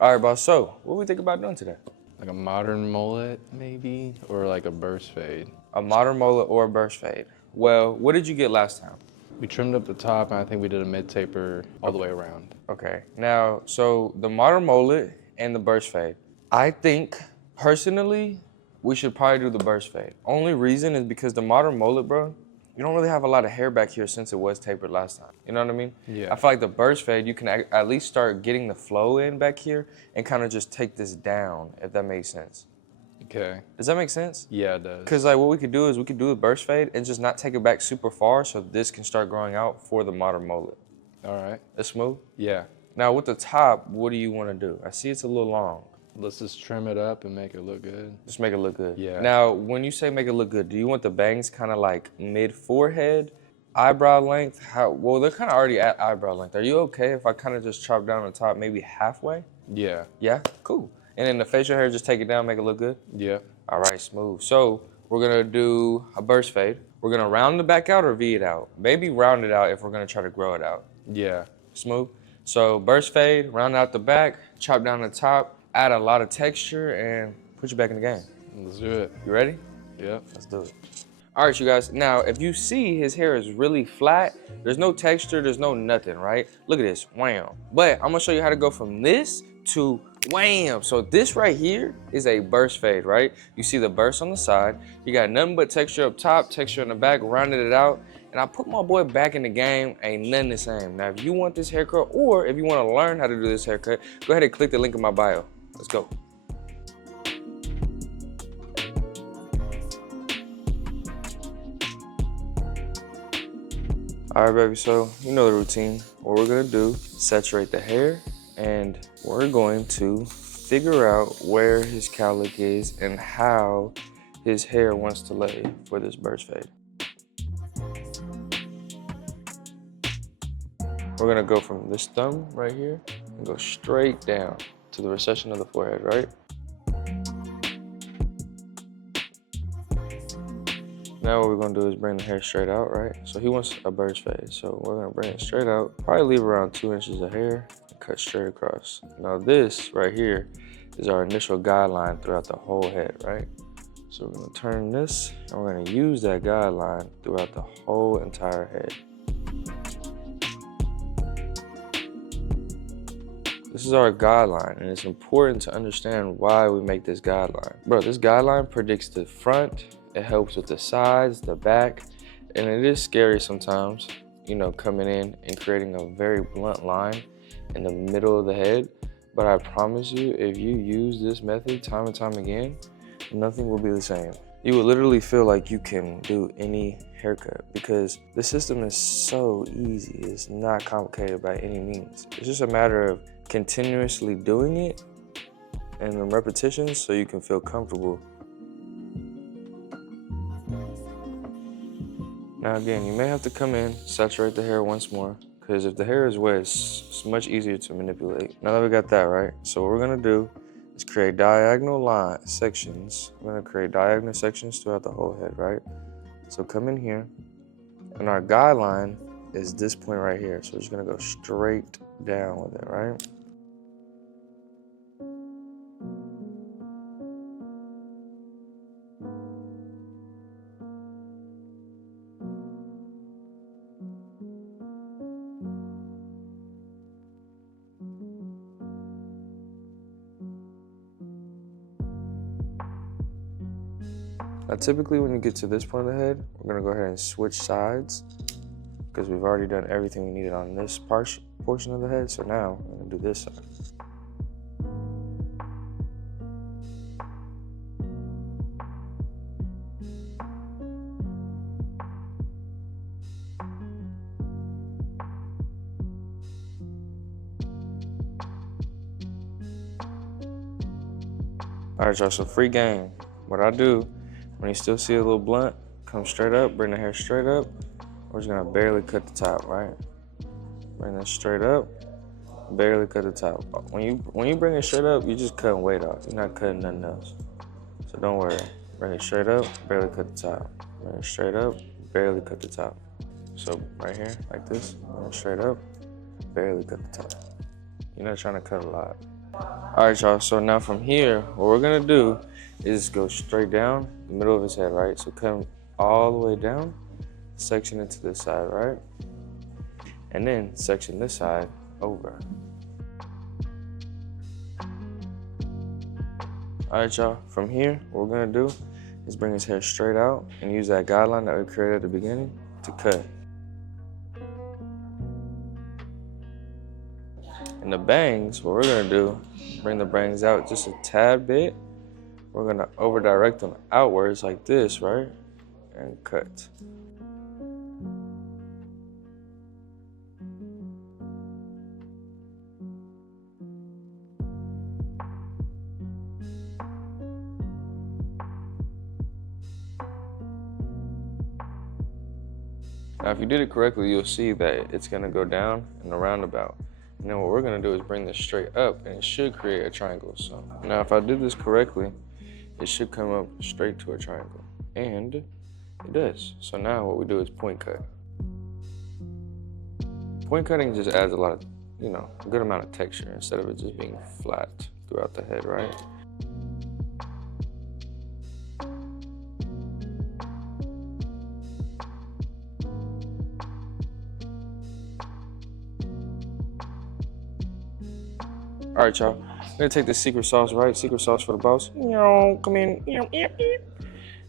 All right, boss. So, what do we think about doing today? Like a modern mullet, maybe? Or like a burst fade. A modern mullet or a burst fade? Well, what did you get last time? We trimmed up the top, and I think we did a mid-taper all the way around. Okay. Now, so the modern mullet and the burst fade. I think, personally, we should probably do the burst fade. Only reason is because the modern mullet, bro, you don't really have a lot of hair back here since it was tapered last time. You know what I mean? Yeah. I feel like the burst fade, you can at least start getting the flow in back here and kind of just take this down, if that makes sense. Okay. Does that make sense? Yeah, it does. Because like what we could do is we could do the burst fade and just not take it back super far so this can start growing out for the modern mullet. All right. It's smooth? Yeah. Now with the top, what do you want to do? I see it's a little long. Let's just trim it up and make it look good. Just make it look good. Yeah. Now, when you say make it look good, do you want the bangs kind of like mid-forehead, eyebrow length? Well, they're kind of already at eyebrow length. Are you okay if I kind of just chop down on top maybe halfway? Yeah. Yeah? Cool. And then the facial hair, just take it down, make it look good? Yeah. All right, smooth. So we're gonna do a burst fade. We're gonna round the back out or V it out. Maybe round it out if we're gonna try to grow it out. Yeah. Smooth. So burst fade, round out the back, chop down the top, add a lot of texture, and put you back in the game. Let's do it. You ready? Yep. Let's do it. All right, you guys. Now, if you see his hair is really flat, there's no texture, there's no nothing, right? Look at this, wham. But I'm gonna show you how to go from this to wham. So this right here is a burst fade, right? You see the burst on the side. You got nothing but texture up top, texture in the back, rounded it out. And I put my boy back in the game, ain't nothing the same. Now, if you want this haircut or if you wanna learn how to do this haircut, go ahead and click the link in my bio. Let's go. All right, baby, so you know the routine. What we're gonna do, saturate the hair, and we're going to figure out where his cowlick is and how his hair wants to lay for this burst fade. We're gonna go from this thumb right here and go straight down to the recession of the forehead, right? Now what we're gonna do is bring the hair straight out, right? So he wants a burst fade, so we're gonna bring it straight out. Probably leave around 2 inches of hair and cut straight across. Now this right here is our initial guideline throughout the whole head, right? So we're gonna turn this and we're gonna use that guideline throughout the whole entire head. This is our guideline, and it's important to understand why we make this guideline. Bro, this guideline predicts the front, it helps with the sides, the back, and it is scary sometimes, you know, coming in and creating a very blunt line in the middle of the head. But I promise you, if you use this method time and time again, nothing will be the same. You will literally feel like you can do any haircut because the system is so easy. It's not complicated by any means. It's just a matter of continuously doing it and the repetitions so you can feel comfortable. Now again, you may have to come in, saturate the hair once more, because if the hair is wet, it's much easier to manipulate. Now that we got that right, so what we're gonna do is create diagonal line sections. We're gonna create diagonal sections throughout the whole head, right? So come in here, and our guideline is this point right here. So we're just gonna go straight down with it, right? Now typically when you get to this point of the head, we're gonna go ahead and switch sides because we've already done everything we needed on this portion of the head. So now I'm gonna do this side. All right, y'all, so free game. What I do, when you still see a little blunt, come straight up, bring the hair straight up. We're just gonna barely cut the top, right? Bring this straight up, barely cut the top. When you bring it straight up, you're just cutting weight off. You're not cutting nothing else. So don't worry. Bring it straight up, barely cut the top. Bring it straight up, barely cut the top. So right here, like this, bring it straight up, barely cut the top. You're not trying to cut a lot. All right, y'all, so now from here, what we're gonna do is go straight down the middle of his head, right? So come all the way down, section it to this side, right? And then section this side over. All right, y'all, from here, what we're gonna do is bring his hair straight out and use that guideline that we created at the beginning to cut. And the bangs, what we're gonna do, bring the bangs out just a tad bit. We're gonna over direct them outwards like this, right? And cut. Now, if you did it correctly, you'll see that it's gonna go down in a roundabout. And then what we're gonna do is bring this straight up, and it should create a triangle. So now if I did this correctly, it should come up straight to a triangle. And it does. So now what we do is point cut. Point cutting just adds a lot of, a good amount of texture instead of it just being flat throughout the head, right? All right, y'all. I'm gonna take the secret sauce, right? Secret sauce for the boss. Come in.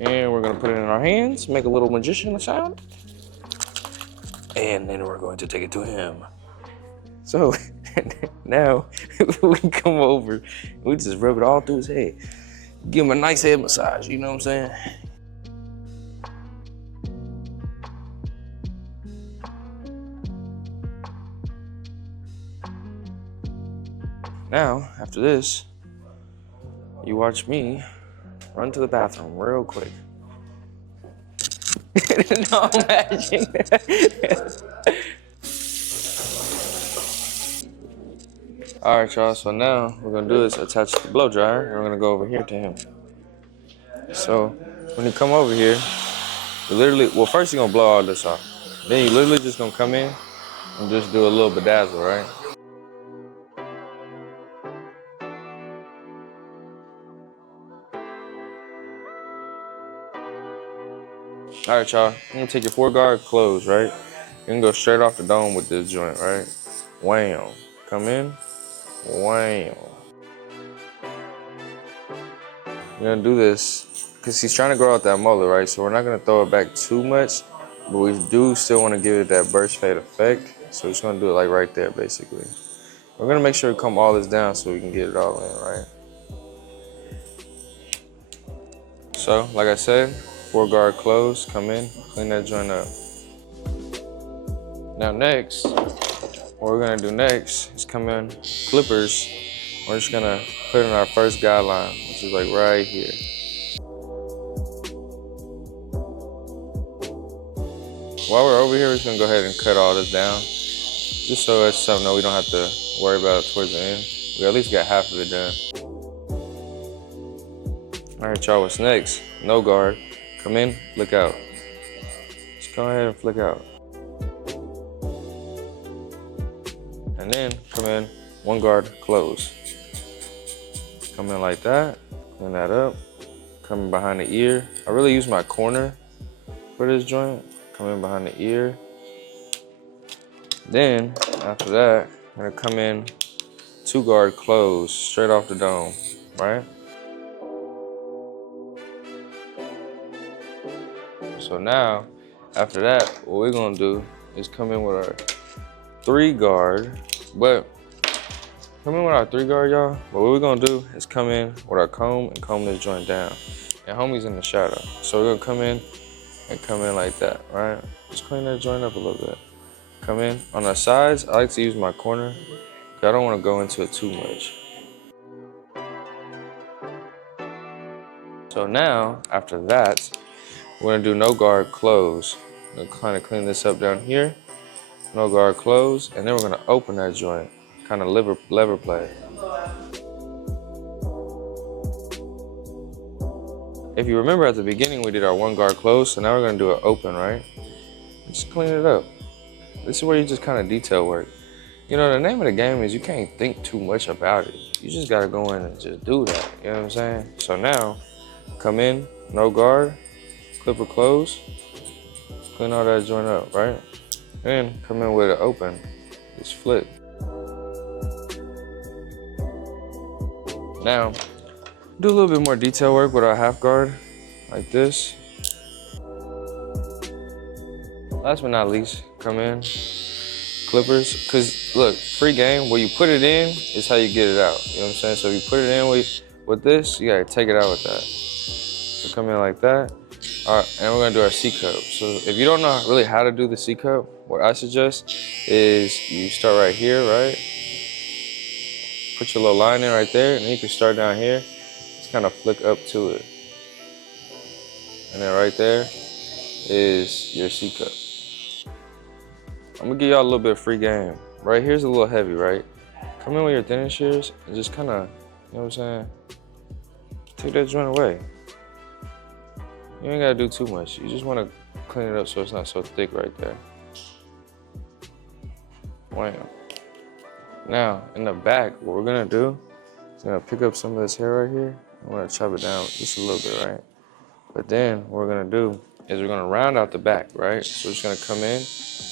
And we're gonna put it in our hands, make a little magician sound. And then we're going to take it to him. So now we come over, we just rub it all through his head. Give him a nice head massage, you know what I'm saying? Now, after this, you watch me run to the bathroom real quick. No, imagine. All right, y'all, so now what we're gonna do is attach the blow dryer, and we're gonna go over here to him. So when you come over here, you literally, well, first you're gonna blow all this off. Then you literally just gonna come in and just do a little bedazzle, right? All right, y'all, I'm gonna take your 4-guard close, right? You're gonna go straight off the dome with this joint, right? Wham, come in, wham. You're gonna do this, because he's trying to grow out that mullet, right? So we're not gonna throw it back too much, but we do still wanna give it that burst fade effect. So we're just gonna do it like right there, basically. We're gonna make sure we comb all this down so we can get it all in, right? So, like I said, 4-guard close, come in, clean that joint up. Now next, what we're gonna do next is come in, flippers. We're just gonna put in our first guideline, which is like right here. While we're over here, we're just gonna go ahead and cut all this down, just so it's something that we don't have to worry about towards the end. We at least got half of it done. All right, y'all, what's next? No guard. Come in, flick out. Just go ahead and flick out. And then come in, 1-guard, close. Come in like that, clean that up. Come in behind the ear. I really use my corner for this joint. Come in behind the ear. Then, after that, I'm gonna come in 2-guard, close, straight off the dome, right? So now, after that, what we're gonna do is come in with our 3-guard, but come in with our 3-guard, y'all. But what we're gonna do is come in with our comb and comb this joint down. And homie's in the shadow. So we're gonna come in and come in like that, right? Just clean that joint up a little bit. Come in. On the sides, I like to use my corner, because I don't wanna go into it too much. So now, after that, we're gonna do no guard, close. I'm gonna kind of clean this up down here. No guard, close, and then we're gonna open that joint. Kind of lever play. If you remember at the beginning, we did our 1-guard close, so now we're gonna do an open, right? Just clean it up. This is where you just kind of detail work. You know, the name of the game is you can't think too much about it. you just gotta go in and just do that, you know what I'm saying? So now, come in, no guard, clipper close, clean all that joint up, right? Then come in with it open, just flip. Now, do a little bit more detail work with our half guard, like this. Last but not least, come in, clippers, cause look, free game, where you put it in is how you get it out, you know what I'm saying? So if you put it in with this, you gotta take it out with that. So come in like that. All right, and we're gonna do our C cup. So if you don't know really how to do the C cup, what I suggest is you start right here, right? Put your little line in right there, and then you can start down here. Just kind of flick up to it. And then right there is your C cup. I'm gonna give y'all a little bit of free game. Right here's a little heavy, right? Come in with your thinning shears and just kind of, you know what I'm saying? Take that joint away. You ain't gotta do too much. You just wanna clean it up so it's not so thick right there. Wham. Now, in the back, what we're gonna do is gonna pick up some of this hair right here. I'm gonna chop it down just a little bit, right? But then what we're gonna do is we're gonna round out the back, right? So we're just gonna come in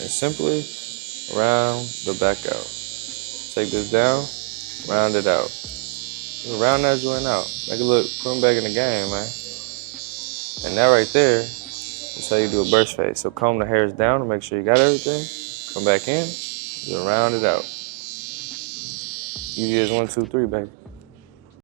and simply round the back out. Take this down, round it out. Just round that joint out. Make it look, put them back in the game, man. And that right there is how you do a burst fade. So comb the hairs down to make sure you got everything. Come back in, just round it out. Easy as 1, 2, 3, baby.